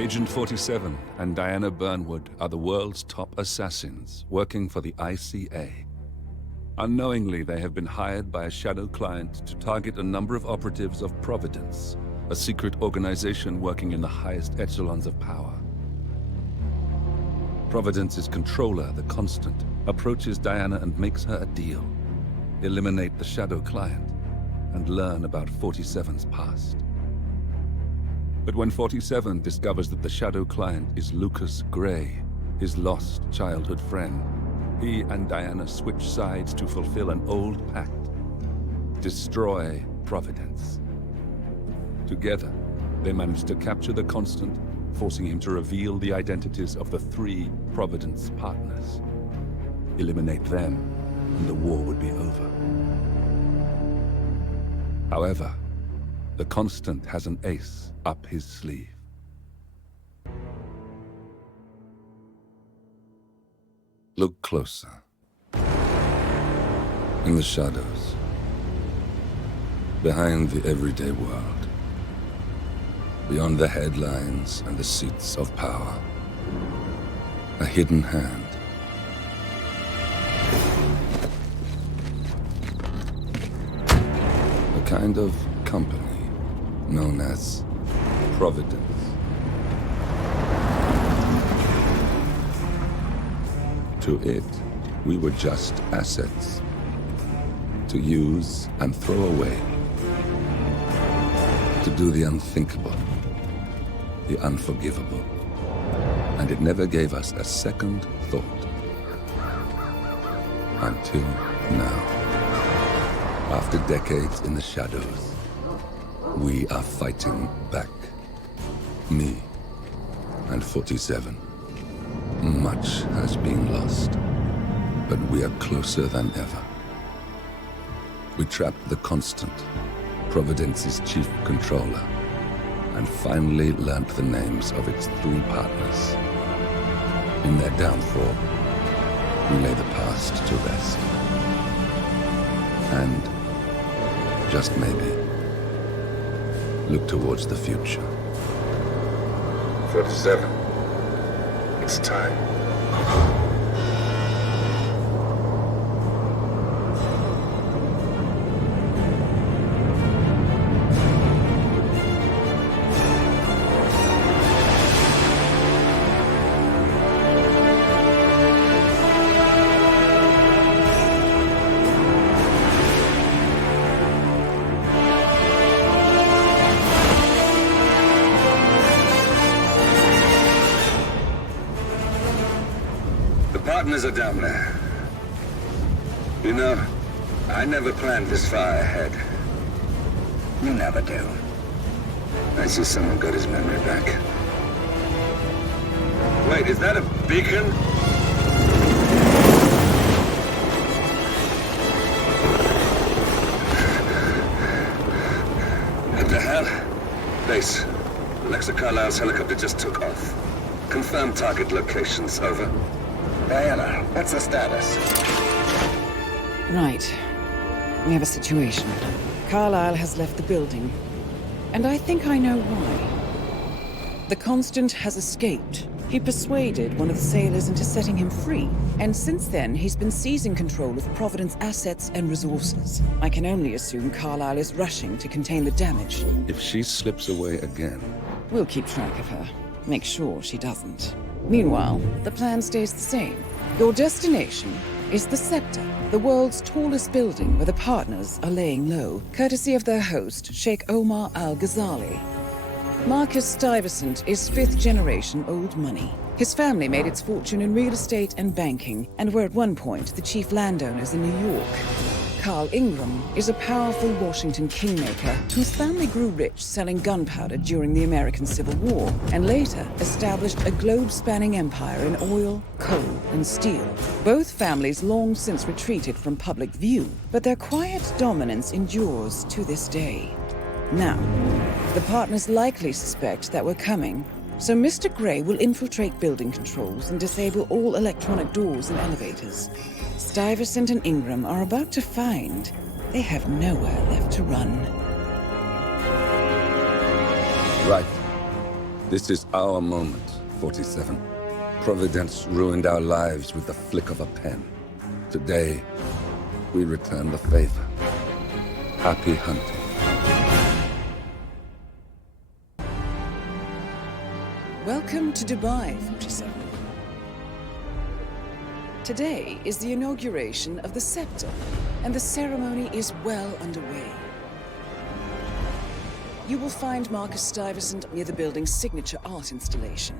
Agent 47 and Diana Burnwood are the world's top assassins working for the ICA. Unknowingly, they have been hired by a shadow client to target a number of operatives of Providence, a secret organization working in the highest echelons of power. Providence's controller, the Constant, approaches Diana and makes her a deal. Eliminate the shadow client and learn about 47's past. But when 47 discovers that the shadow client is Lucas Gray, his lost childhood friend, he and Diana switch sides to fulfill an old pact. Destroy Providence. Together, they manage to capture the Constant, forcing him to reveal the identities of the 3 Providence partners. Eliminate them, and the war would be over. However, the Constant has an ace up his sleeve. Look closer. In the shadows. Behind the everyday world. Beyond the headlines and the seats of power. A hidden hand. A kind of company known as Providence. To it, we were just assets. To use and throw away. To do the unthinkable. The unforgivable. And it never gave us a second thought. Until now. After decades in the shadows, we are fighting back. Me and 47. Much has been lost, but we are closer than ever. We trapped the Constant, Providence's chief controller, and finally learnt the names of its 3 partners. In their downfall, we lay the past to rest. And, just maybe, look towards the future. 47. It's time. Partners are down there. You know, I never planned this far ahead. You never do. I see someone got his memory back. Wait, is that a beacon? What the hell? Base. Alexa Carlisle's helicopter just took off. Confirm target locations, over. Diana, what's the status? Right. We have a situation. Carlisle has left the building. And I think I know why. The Constant has escaped. He persuaded one of the sailors into setting him free. And since then, he's been seizing control of Providence assets and resources. I can only assume Carlisle is rushing to contain the damage. If she slips away again... We'll keep track of her. Make sure she doesn't. Meanwhile, the plan stays the same. Your destination is the Scepter, the world's tallest building where the partners are laying low, courtesy of their host, Sheikh Omar Al-Ghazali. Marcus Stuyvesant is 5th-generation old money. His family made its fortune in real estate and banking, and were at one point the chief landowners in New York. Carl Ingram is a powerful Washington kingmaker whose family grew rich selling gunpowder during the American Civil War, and later established a globe-spanning empire in oil, coal, and steel. Both families long since retreated from public view, but their quiet dominance endures to this day. Now, the partners likely suspect that we're coming, so Mr. Gray will infiltrate building controls and disable all electronic doors and elevators. Stuyvesant and Ingram are about to find they have nowhere left to run. Right. This is our moment, 47. Providence ruined our lives with the flick of a pen. Today, we return the favor. Happy hunting. Welcome to Dubai, 47. Today is the inauguration of the scepter, and the ceremony is well underway. You will find Marcus Stuyvesant near the building's signature art installation.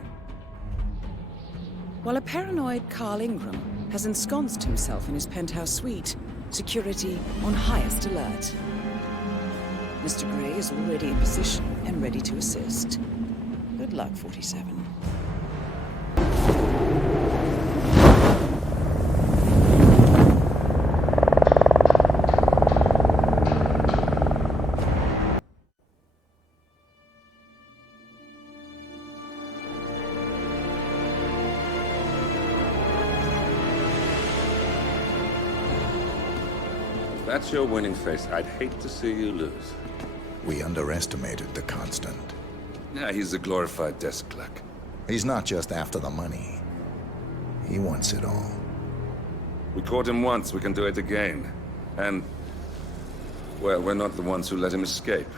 While a paranoid Carl Ingram has ensconced himself in his penthouse suite, security on highest alert. Mr. Gray is already in position and ready to assist. Good luck, 47. If that's your winning face, I'd hate to see you lose. We underestimated the Constant. Yeah, he's a glorified desk clerk. He's not just after the money. He wants it all. We caught him once, we can do it again. And, well, we're not the ones who let him escape.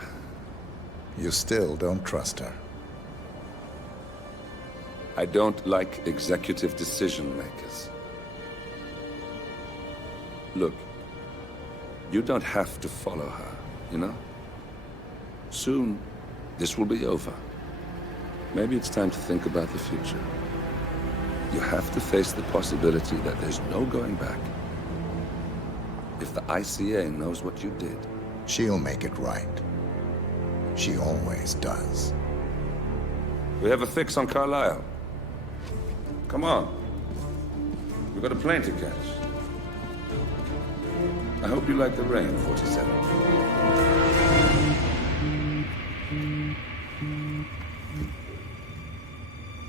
You still don't trust her. I don't like executive decision makers. Look, you don't have to follow her, you know? Soon, this will be over. Maybe it's time to think about the future. You have to face the possibility that there's no going back. If the ICA knows what you did, She'll make it right. She always does. we have a fix on Carlisle. Come on. We've got a plane to catch. I hope you like the rain, 47.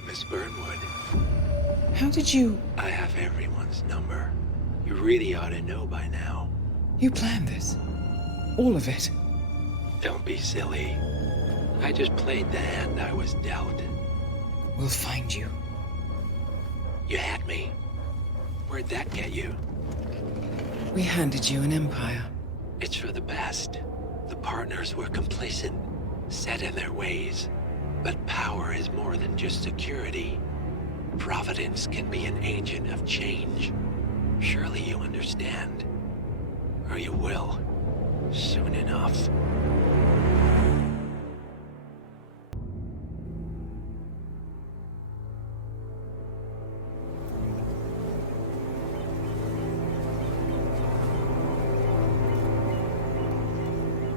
Miss Burnwood, How did you... I have everyone's number. You really ought to know by now. You planned this? All of it? Don't be silly. I just played the hand I was dealt. We'll find you. You had me. Where'd that get you? We handed you an empire. It's for the best. The partners were complacent, set in their ways. But power is more than just security. Providence can be an agent of change. Surely you understand. Or you will. Soon enough.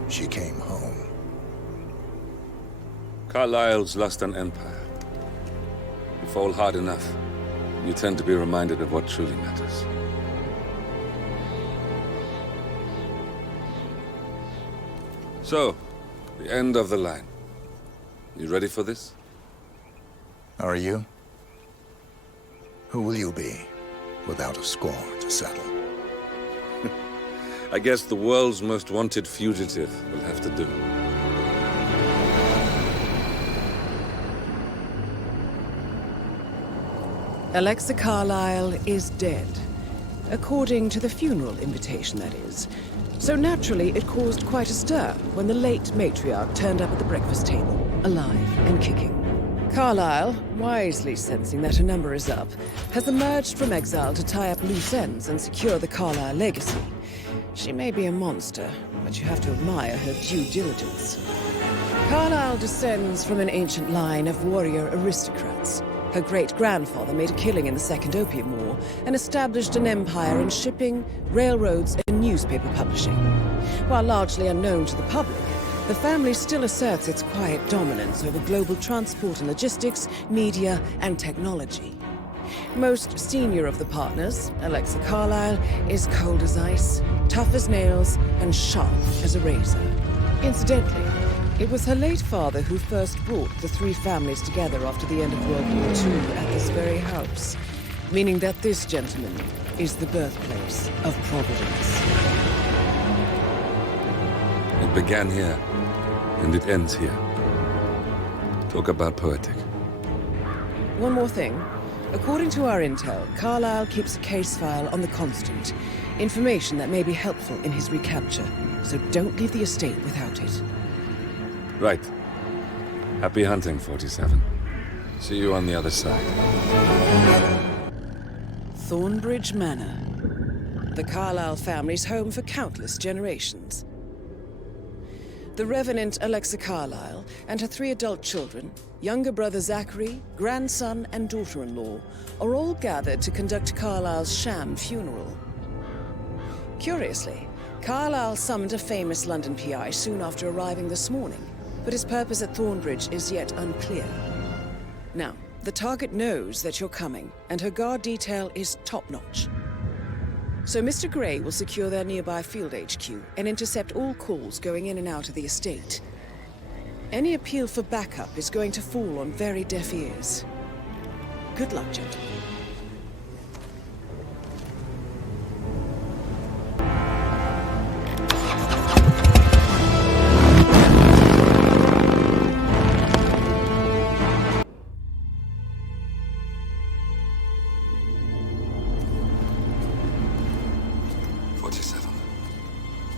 She came home. Carlisle's lost an empire. You fall hard enough, you tend to be reminded of what truly matters. So, the end of the line. You ready for this? Are you? Who will you be, without a score to settle? I guess the world's most wanted fugitive will have to do. Alexa Carlisle is dead. According to the funeral invitation, that is. So naturally, it caused quite a stir when the late matriarch turned up at the breakfast table, alive and kicking. Carlisle, wisely sensing that her number is up, has emerged from exile to tie up loose ends and secure the Carlisle legacy. She may be a monster, but you have to admire her due diligence. Carlisle descends from an ancient line of warrior aristocrats. Her great-grandfather made a killing in the Second Opium War and established an empire in shipping, railroads, and newspaper publishing. While largely unknown to the public, the family still asserts its quiet dominance over global transport and logistics, media, and technology. Most senior of the partners, Alexa Carlisle, is cold as ice, tough as nails, and sharp as a razor. Incidentally, it was her late father who first brought the three families together after the end of World War II at this very house, meaning that this gentleman is the birthplace of Providence. It began here, and it ends here. Talk about poetic. One more thing. According to our intel, Carlyle keeps a case file on the Constant. Information that may be helpful in his recapture. So don't leave the estate without it. Right. Happy hunting, 47. See you on the other side. Thornbridge Manor. The Carlyle family's home for countless generations. The Revenant Alexa Carlyle and her 3 adult children, younger brother Zachary, grandson, and daughter-in-law, are all gathered to conduct Carlyle's sham funeral. Curiously, Carlyle summoned a famous London PI soon after arriving this morning, but his purpose at Thornbridge is yet unclear. Now, the target knows that you're coming, and her guard detail is top-notch. So Mr. Gray will secure their nearby field HQ and intercept all calls going in and out of the estate. Any appeal for backup is going to fall on very deaf ears. Good luck, gentlemen.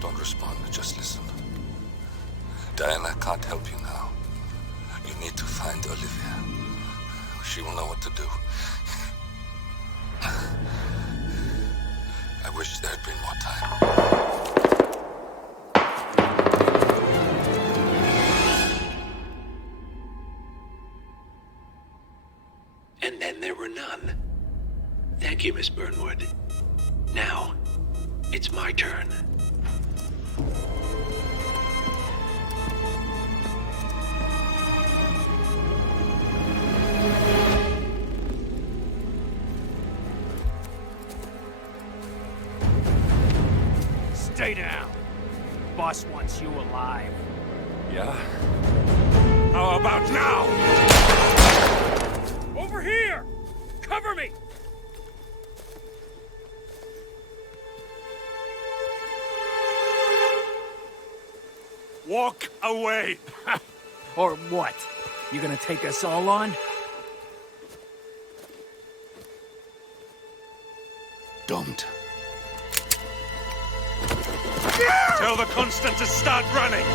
Don't respond, just listen. Diana can't help you now. You need to find Olivia. She will know what to do. I wish there had been more time. And then there were none. Thank you, Miss Burnwood. Now, it's my turn. Stay down. Boss wants you alive. Yeah? How about now? Over here! Cover me! Walk away! Or what? You gonna take us all on? Don't. Tell the Constant to start running!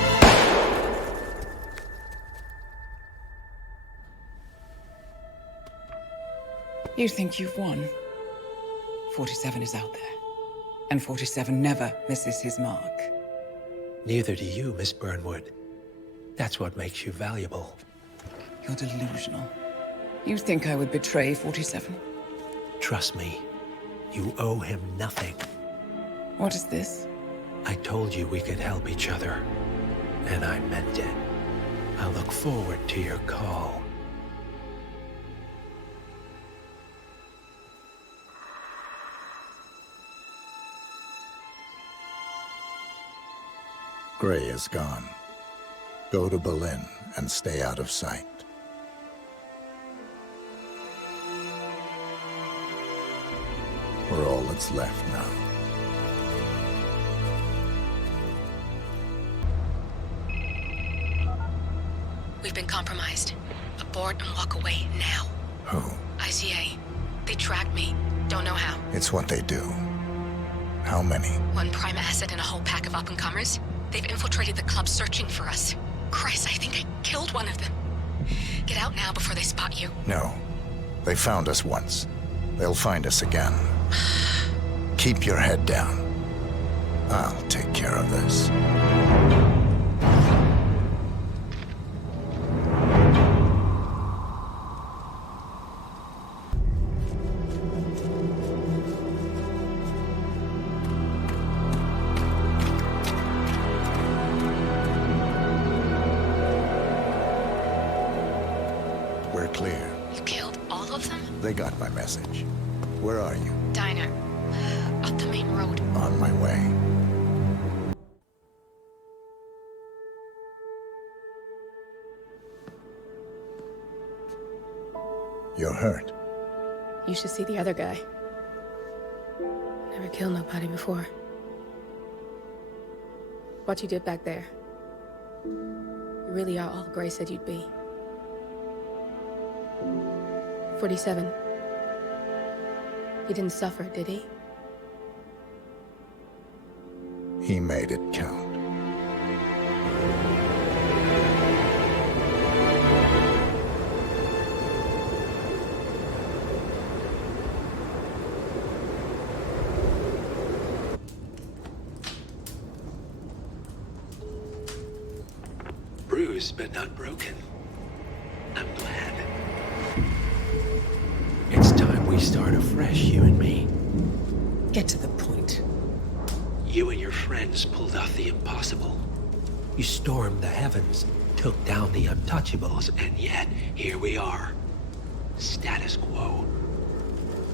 You think you've won? 47 is out there. And 47 never misses his mark. Neither do you, Miss Burnwood. That's what makes you valuable. You're delusional. You think I would betray 47? Trust me, you owe him nothing. What is this? I told you we could help each other, and I meant it. I look forward to your call. Gray is gone. Go to Berlin and stay out of sight. We're all that's left now. We've been compromised. Abort and walk away now. Who? ICA. They tracked me. Don't know how. It's what they do. How many? One prime asset and a whole pack of up-and-comers. They've infiltrated the club searching for us. Christ, I think I killed one of them. Get out now before they spot you. No. They found us once. They'll find us again. Keep your head down. I'll take care of this. We're clear. You killed all of them? They got my message. Where are you? Diner. Up the main road. On my way. You're hurt. You should see the other guy. Never killed nobody before. What you did back there. You really are all Gray said you'd be. 47. He didn't suffer, did he? He made it count. Bruised but not broken. I'm glad. It's time we start afresh, you and me. Get to the point. You and your friends pulled off the impossible. You stormed the heavens, took down the untouchables, and yet, here we are. Status quo.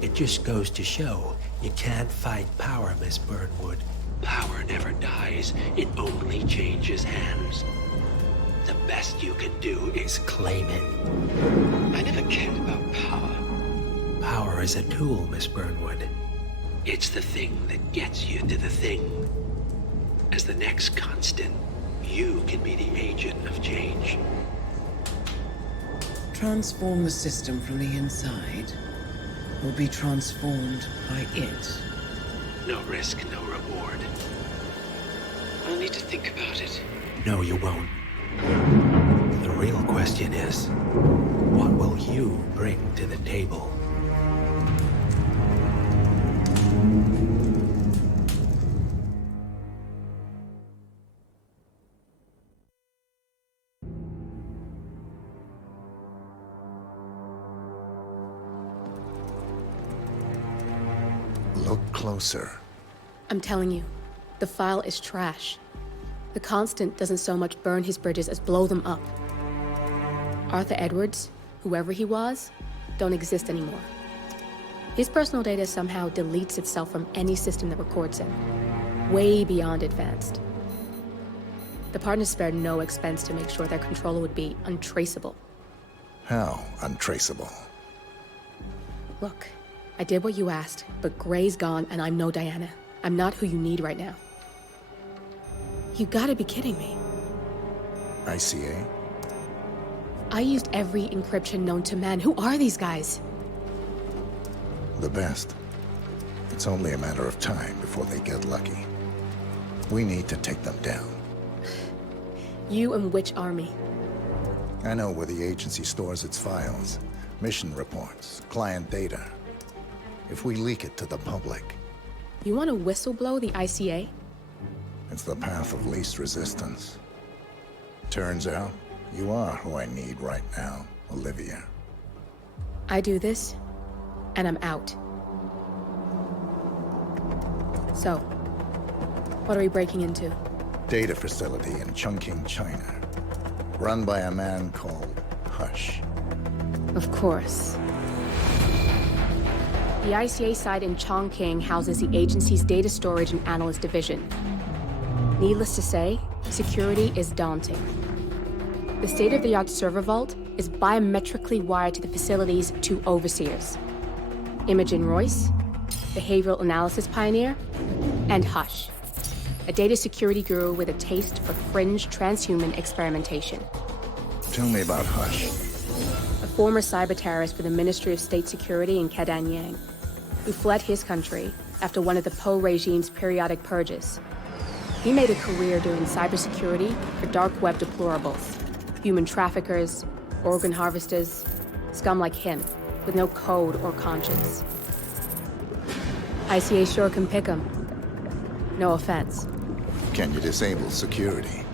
It just goes to show, you can't fight power, Miss Burnwood. Power never dies, it only changes hands. The best you can do is claim it. I never cared about power. Power is a tool, Miss Burnwood. It's the thing that gets you to the thing. As the next constant, you can be the agent of change. Transform the system from the inside, or be transformed by it. No risk, no reward. I'll need to think about it. No, you won't. The real question is, what will you bring to the table? Look closer. I'm telling you, the file is trash. The Constant doesn't so much burn his bridges as blow them up. Arthur Edwards, whoever he was, don't exist anymore. His personal data somehow deletes itself from any system that records him, way beyond advanced. The partners spared no expense to make sure their controller would be untraceable. How untraceable? Look, I did what you asked, but Gray's gone and I'm no Diana. I'm not who you need right now. You gotta be kidding me. ICA? I used every encryption known to man. Who are these guys? The best. It's only a matter of time before they get lucky. We need to take them down. You and which army? I know where the agency stores its files, mission reports, client data. If we leak it to the public, You want to whistleblow the ICA? it's the path of least resistance. Turns out, you are who I need right now, Olivia. I do this, and I'm out. So, what are we breaking into? Data facility in Chongqing, China. Run by a man called Hush. Of course. The ICA site in Chongqing houses the agency's data storage and analyst division. Needless to say, security is daunting. The state-of-the-art server vault is biometrically wired to the facility's two overseers. Imogen Royce, behavioral analysis pioneer, and Hush, a data security guru with a taste for fringe transhuman experimentation. Tell me about Hush. A former cyber terrorist for the Ministry of State Security in Kadanyang, who fled his country after one of the Po regime's periodic purges. He made a career doing cybersecurity for dark web deplorables, human traffickers, organ harvesters, scum like him, with no code or conscience. ICA sure can pick him. No offense. Can you disable security?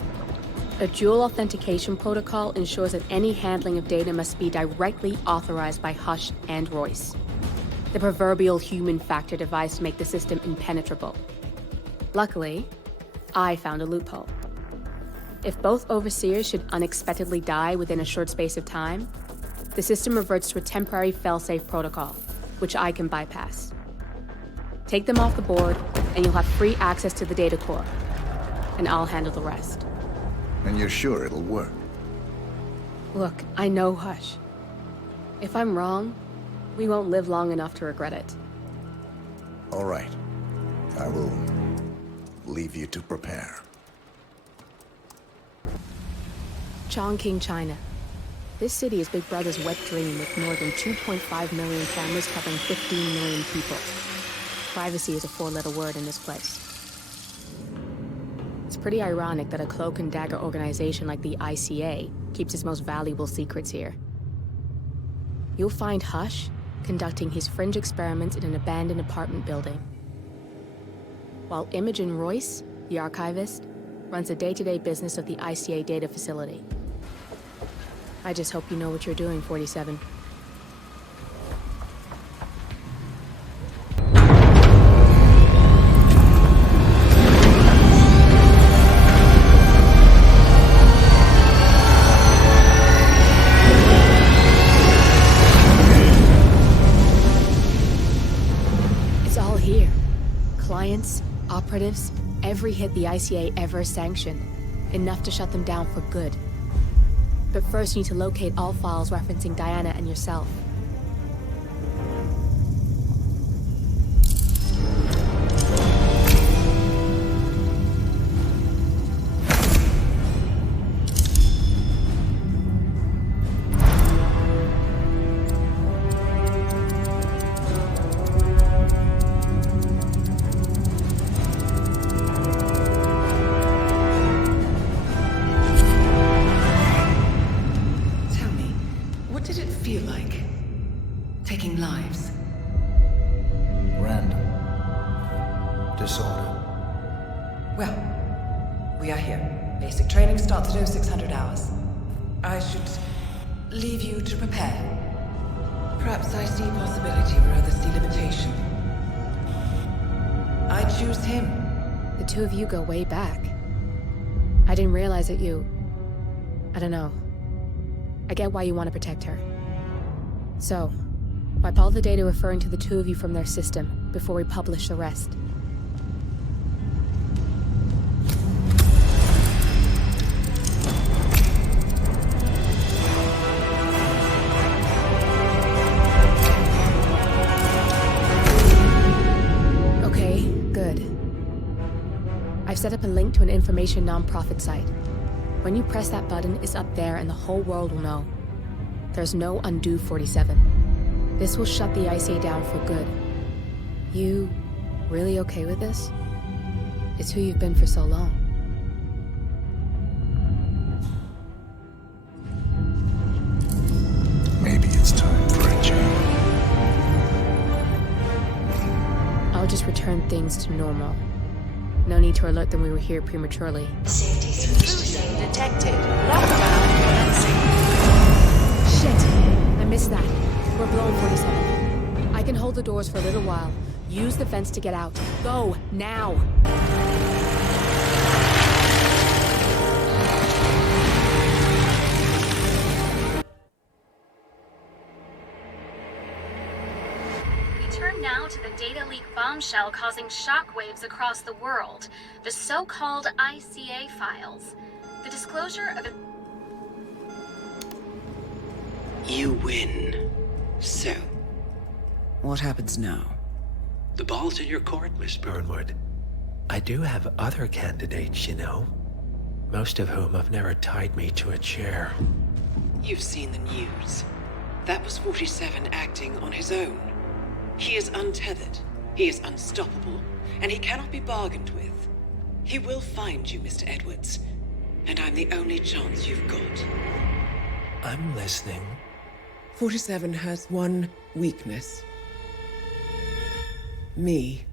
A dual authentication protocol ensures that any handling of data must be directly authorized by Hush and Royce. The proverbial human factor device to make the system impenetrable. Luckily, I found a loophole. If both overseers should unexpectedly die within a short space of time, the system reverts to a temporary failsafe protocol, which I can bypass. Take them off the board, and you'll have free access to the data core, and I'll handle the rest. And you're sure it'll work? Look, I know Hush. If I'm wrong, we won't live long enough to regret it. All right. I will leave you to prepare. Chongqing, China. This city is Big Brother's wet dream with more than 2.5 million cameras covering 15 million people. Privacy is a four-letter word in this place. It's pretty ironic that a cloak and dagger organization like the ICA keeps its most valuable secrets here. You'll find Hush conducting his fringe experiments in an abandoned apartment building, while Imogen Royce, the archivist, runs the day-to-day business of the ICA data facility. I just hope you know what you're doing, 47. It's all here. Clients, operatives, every hit the ICA ever sanctioned. Enough to shut them down for good. But first you need to locate all files referencing Diana and yourself. Taking lives. Random. Disorder. Well, we are here. Basic training starts at 0600 hours. I should leave you to prepare. Perhaps I see possibility where others see limitation. I choose him. The two of you go way back. I didn't realize that you... I don't know. I get why you want to protect her. So, wipe all the data referring to the two of you from their system before we publish the rest. Okay, good. I've set up a link to an information non-profit site. When you press that button, it's up there and the whole world will know. There's no undo 47. This will shut the ICA down for good. You really okay with this? It's who you've been for so long. Maybe it's time for a change. I'll just return things to normal. No need to alert them we were here prematurely. Safety solution detected. Lockdown commencing. Shit! I missed that. We're blown, 47. I can hold the doors for a little while. Use the vents to get out. Go, now! We turn now to the data leak bombshell causing shockwaves across the world. The so-called ICA files. The disclosure of a... You win. So, What happens now? the ball's in your court, Miss Burnwood. I do have other candidates, you know. Most of whom have never tied me to a chair. You've seen the news. That was 47 acting on his own. He is untethered, he is unstoppable, and he cannot be bargained with. He will find you, Mr. Edwards, and I'm the only chance you've got. I'm listening. 47 has one weakness. Me.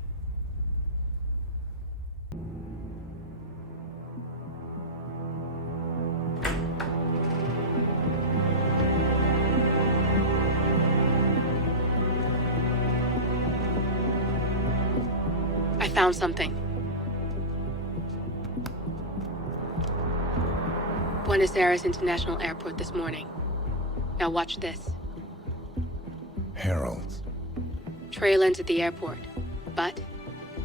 I found something. Buenos Aires International Airport this morning. Now watch this. Herald. Trail ends at the airport, but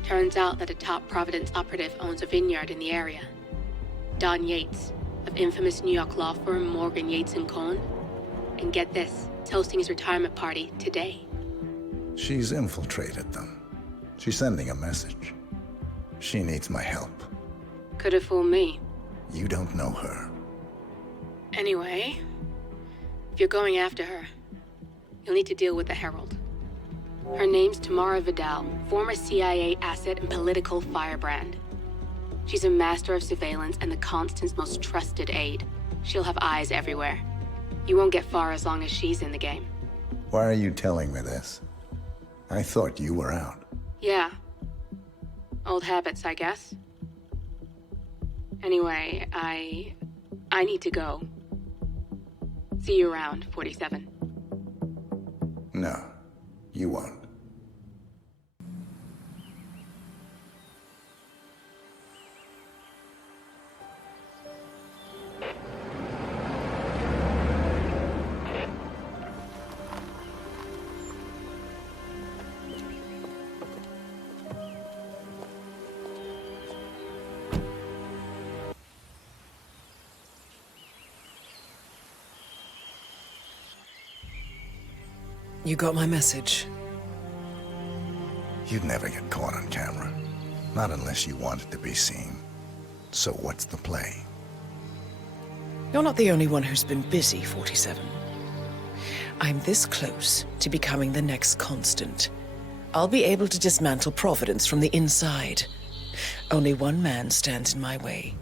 turns out that a top Providence operative owns a vineyard in the area. Don Yates, of infamous New York law firm Morgan, Yates & Cohn. And get this, is hosting his retirement party today. She's infiltrated them. She's sending a message. She needs my help. Could have fooled me. You don't know her. Anyway, If you're going after her, you'll need to deal with the Herald. Her name's Tamara Vidal, former CIA asset and political firebrand. She's a master of surveillance and the Constant's most trusted aide. She'll have eyes everywhere. You won't get far as long as she's in the game. Why are you telling me this? I thought you were out. Yeah. Old habits, I guess. Anyway, I need to go. See you around, 47. No, you won't. You got my message. You'd never get caught on camera. Not unless you wanted to be seen. So what's the play? You're not the only one who's been busy, 47. I'm this close to becoming the next Constant. I'll be able to dismantle Providence from the inside. Only one man stands in my way.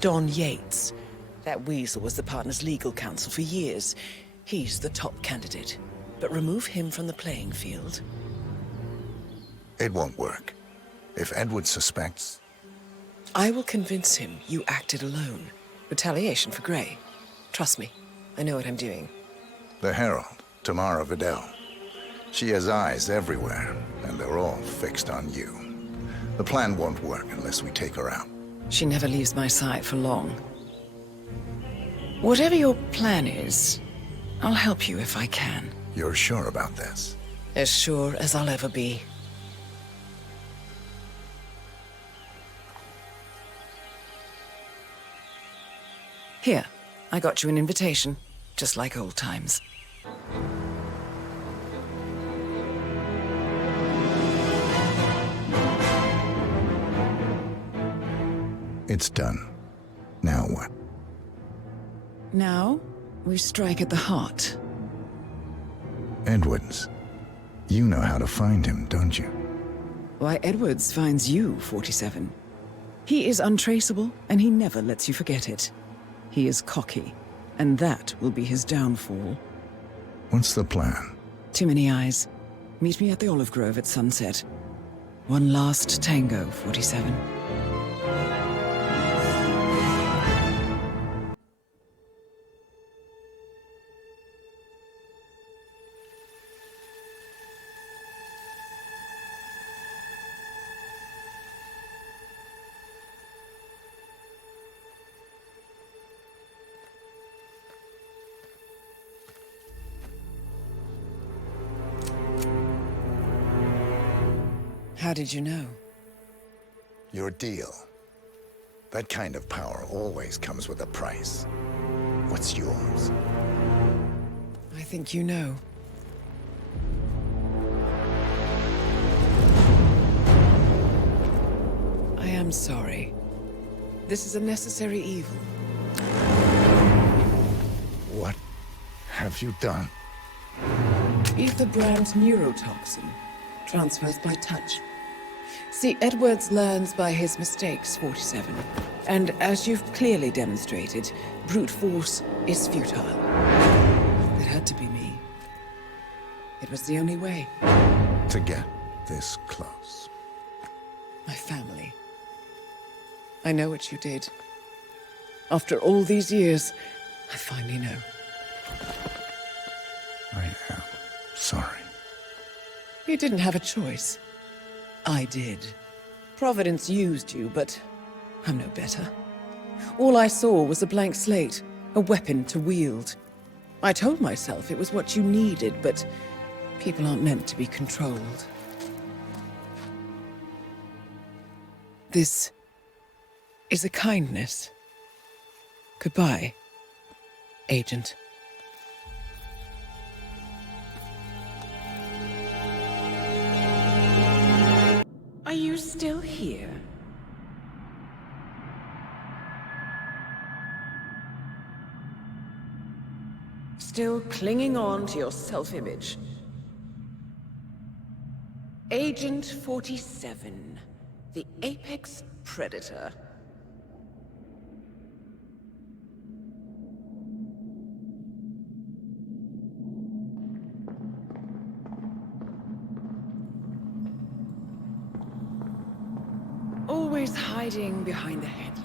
Don Yates. That weasel was the partner's legal counsel for years. He's the top candidate. But remove him from the playing field. It won't work. If Edward suspects... I will convince him you acted alone. Retaliation for Grey. Trust me, I know what I'm doing. The Herald, Tamara Vidal. She has eyes everywhere, and they're all fixed on you. The plan won't work unless we take her out. She never leaves my side for long. Whatever your plan is, I'll help you if I can. You're sure about this? As sure as I'll ever be. Here, I got you an invitation, just like old times. It's done. Now what? Now, we strike at the heart. Edwards. You know how to find him, don't you? Why, Edwards finds you, 47. He is untraceable, and he never lets you forget it. He is cocky, and that will be his downfall. What's the plan? Too many eyes. Meet me at the Olive Grove at sunset. One last tango, 47. How did you know? Your deal. That kind of power always comes with a price. What's yours? I think you know. I am sorry. This is a necessary evil. What have you done? Ether brand's neurotoxin transfers by touch. See, Edwards learns by his mistakes, 47. And as you've clearly demonstrated, brute force is futile. It had to be me. It was the only way. To get this close. My family. I know what you did. After all these years, I finally know. I am sorry. You didn't have a choice. I did. Providence used you, but I'm no better. All I saw was a blank slate, a weapon to wield. I told myself it was what you needed, but people aren't meant to be controlled. This is a kindness. Goodbye, Agent. Are you still here? Still clinging on to your self-image. Agent 47, the apex predator. Always hiding behind the headlines.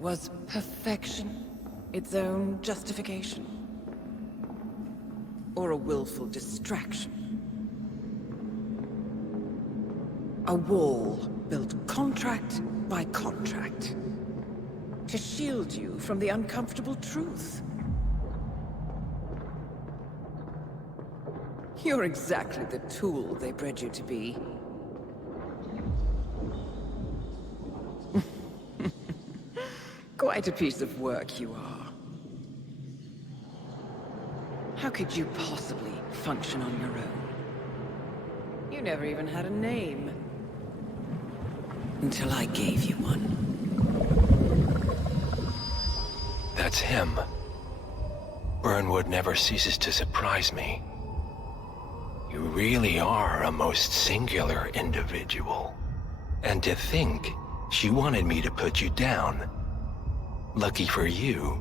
Was perfection its own justification? Or a willful distraction? A wall built contract by contract to shield you from the uncomfortable truth. You're exactly the tool they bred you to be. Quite a piece of work you are. How could you possibly function on your own? You never even had a name. Until I gave you one. That's him. Burnwood never ceases to surprise me. You really are a most singular individual. And to think she wanted me to put you down. Lucky for you,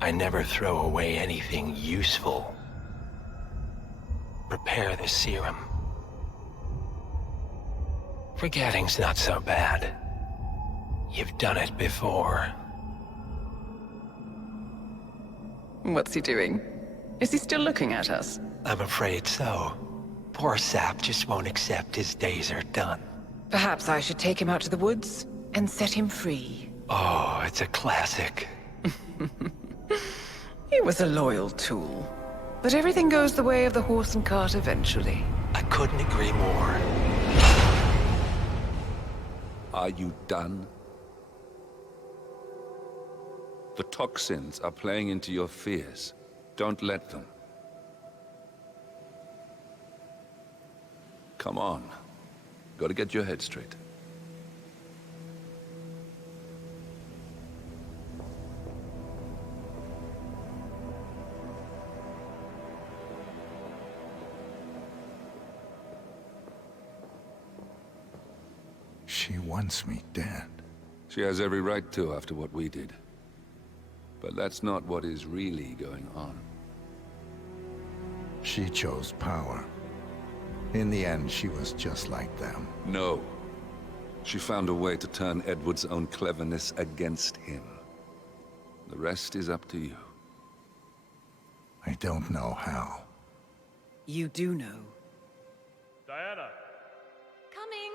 I never throw away anything useful. Prepare the serum. Forgetting's not so bad. You've done it before. What's he doing? Is he still looking at us? I'm afraid so. Poor Sap just won't accept his days are done. Perhaps I should take him out to the woods and set him free. Oh, it's a classic. He was a loyal tool. But everything goes the way of the horse and cart eventually. I couldn't agree more. Are you done? The toxins are playing into your fears. Don't let them. Come on. Gotta get your head straight. She wants me dead. She has every right to after what we did. But that's not what is really going on. She chose power. In the end, she was just like them. No. She found a way to turn Edward's own cleverness against him. The rest is up to you. I don't know how. You do know. Diana! Coming!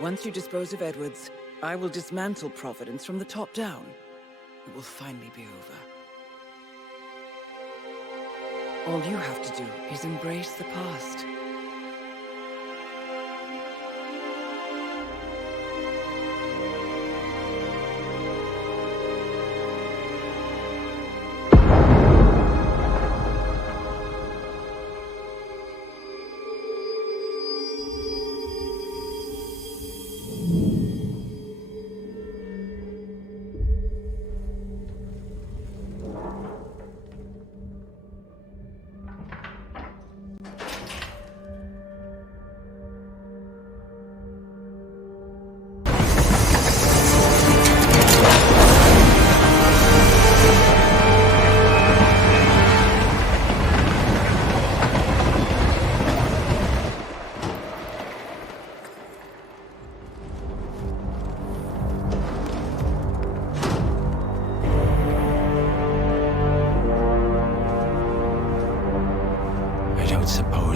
Once you dispose of Edwards, I will dismantle Providence from the top down. It will finally be over. All you have to do is embrace the past.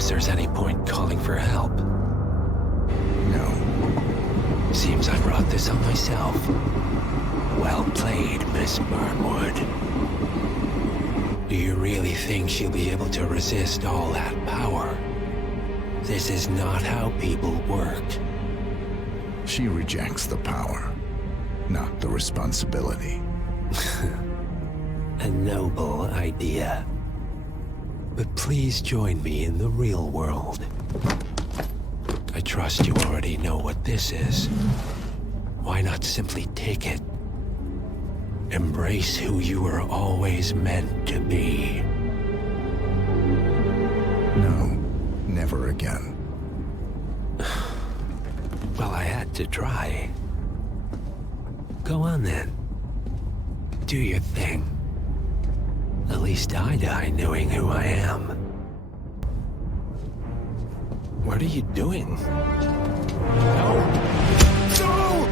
There's any point calling for help? No. Seems I brought this on myself. Well played, Miss Burnwood. Do you really think she'll be able to resist all that power? This is not how people work. She rejects the power, not the responsibility. A noble idea. But please join me in the real world. I trust you already know what this is. Why not simply take it? Embrace who you were always meant to be. No, never again. Well, I had to try. Go on then. Do your thing. At least I die knowing who I am. What are you doing? No! No!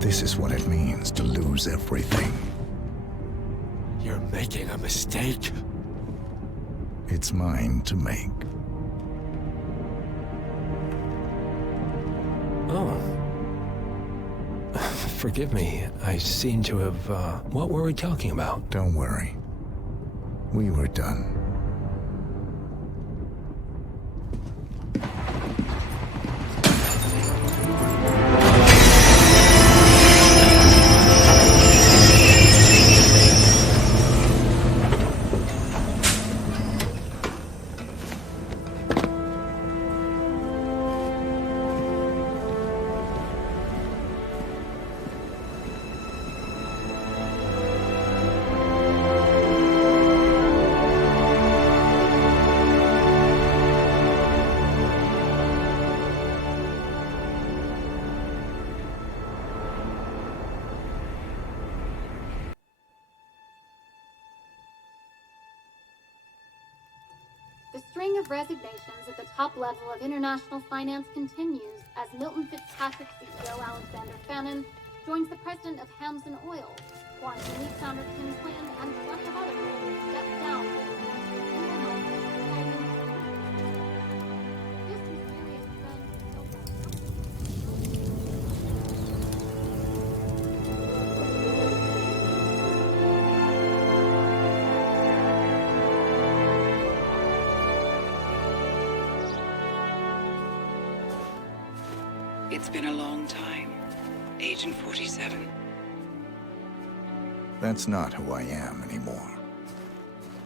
This is what it means to lose everything. You're making a mistake. It's mine to make. Oh. Forgive me. I seem to have, what were we talking about? Don't worry. We were done. The string of resignations at the top level of international finance continues as Milton Fitzpatrick CEO Alexander Fannin joins the president of Hamson Oil, Quantum Leap founder Tim Quinn, and plenty of other people step down. This mysterious trend is built on It's been a long time, Agent 47. That's not who I am anymore.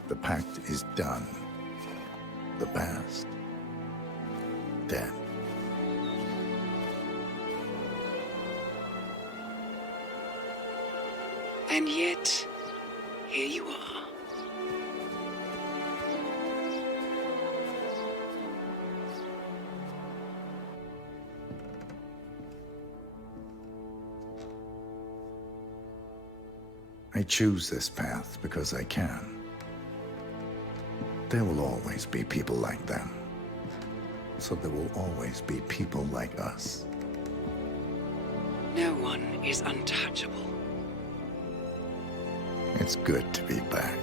The pact is done. The past, dead. And yet, here you are. I choose this path because I can. There will always be people like them. So there will always be people like us. No one is untouchable. It's good to be back.